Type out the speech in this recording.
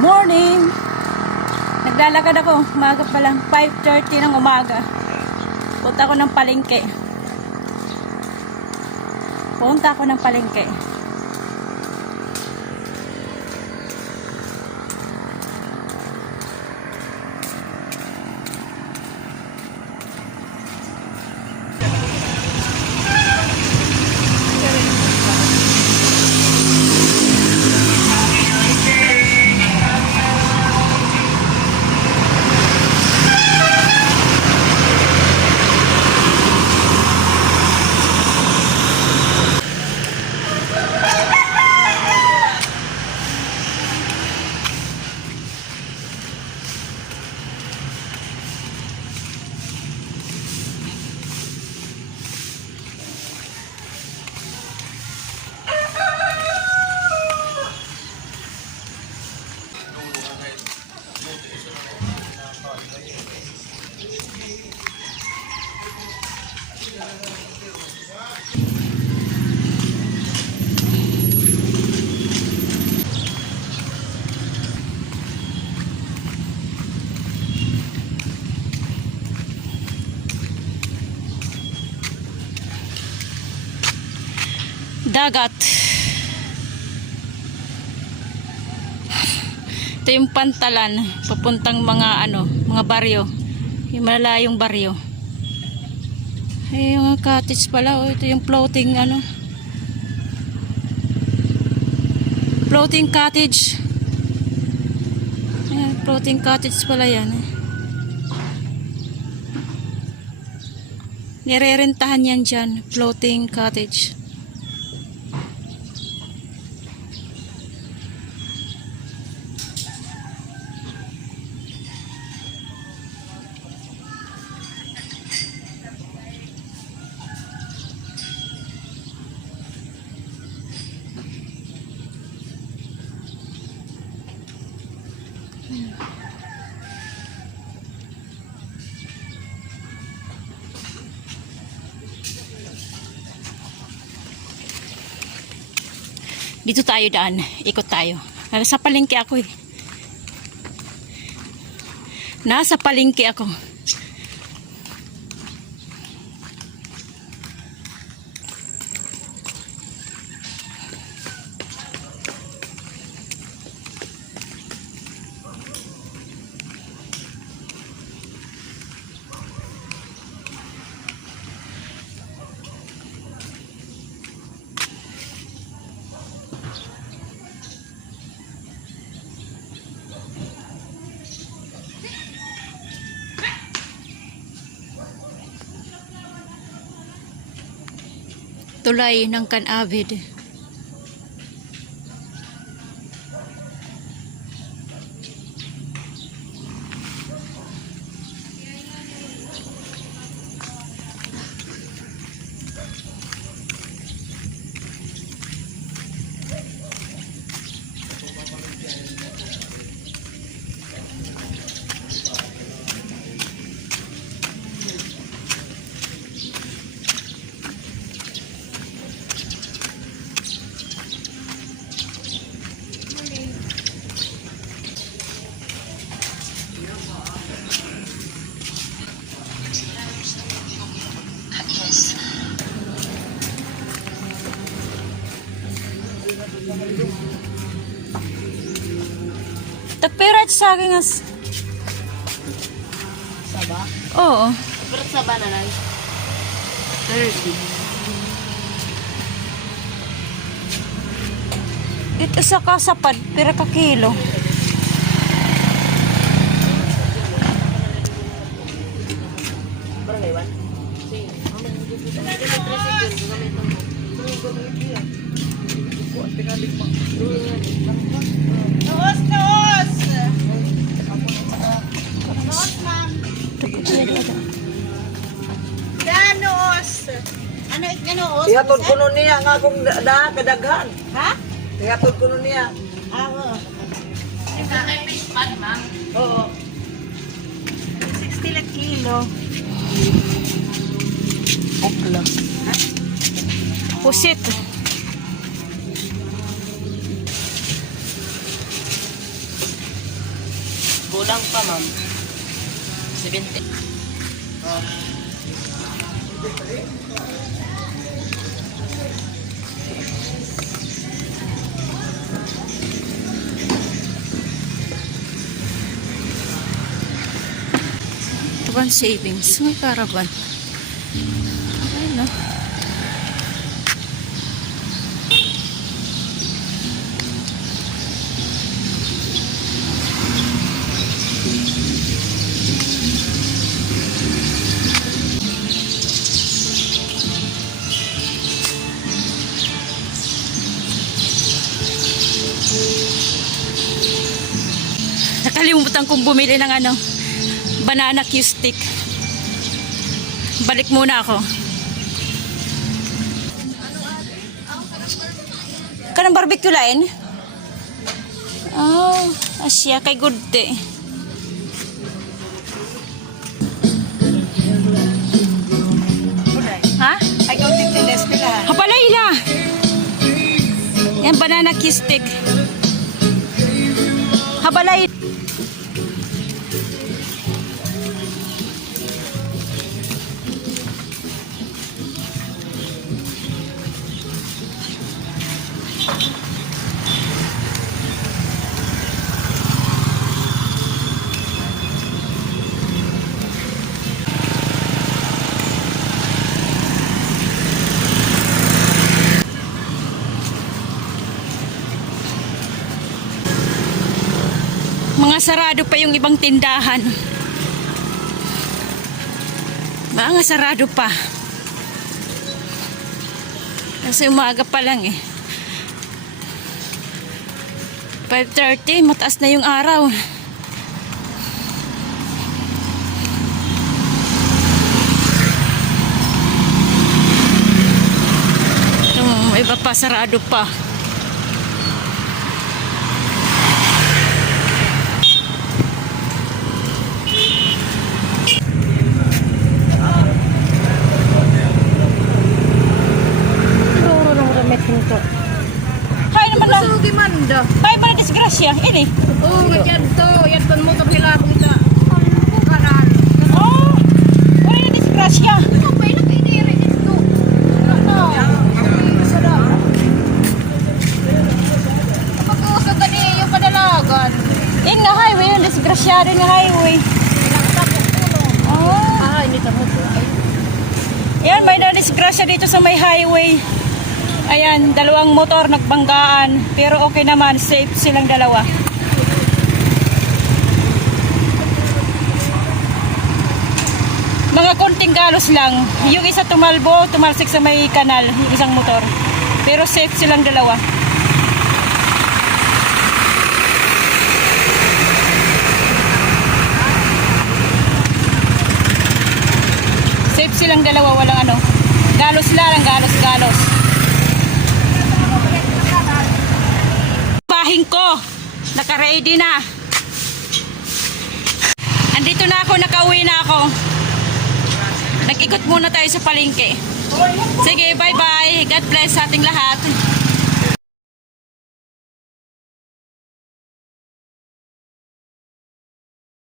Morning! Naglalakad ako. Umaga pa lang. 5:30 ng umaga. Punta ako ng palengke. Dagat. Ito yung pantalan papuntang mga mga baryo. Yung malalayong baryo. Ay, yung cottage pala. Oh, ito yung floating floating cottage. Ayan, floating cottage pala yan. Nirerentahan yan dyan. Floating cottage. Dito tayo daan. Ikot tayo. Nasa palengke ako eh. Nasa palengke ako. Tulay ng Canavid. Tagpirat sa akin as. Saba? Oo. Pero saba na lang. Thursday. Dito sa kasapad, pira ka kilo. Barangay 1? Noos! Noos! Noos, ma'am. Noos! Ano noos? Ihatod ko nun niya nga kung kadaghan. Ha? Ihatod ko nun niya. Oo. Fish pan, ma'am. Oo. 60 lang kilo. Okla. Pusit. Kulang pa, ma'am. 70. Caravan savings. May caravan. Ayun no. Nakalimutan kong bumili ng ano, banana Q stick. Balik muna ako. Kanang barbecue line? Oh, asya kay Gudte. Ha? Ay, kung tintindes nila. Hapalayla. Yan banana Q stick. Habalay. Mga sarado pa yung ibang tindahan. Mga sarado pa. Kasi umaga pa lang eh. 5:30, mataas na yung araw. Iba pa, sarado pa. Hay naman lang. So, gimanda. Hay ba na disgrasya? Ini. Oo, yan to. Yan to mo kapilabong na. Kanal. Oh, wala na disgrasya. Ano ba yung piniri dito? Ano? Kapag-uusap ka niya yung padalagan. Yung nga highway, yung disgrasyado nga highway. Oh. Ah, hindi ka mo. Yan, may na-disgrasya dito sa may highway. Ayan, dalawang motor nagbanggaan. Pero okay naman, safe silang dalawa. Mga konting galos lang. Yung isa tumalsik sa may kanal, yung isang motor. Pero safe silang dalawa. Safe silang dalawa, walang ano. Galos lang, galos. Bahin ko. Naka-ready na. Andito na ako, nakauwi na ako. Nag-ikot muna tayo sa palengke. Sige, bye-bye. God bless sa ating lahat.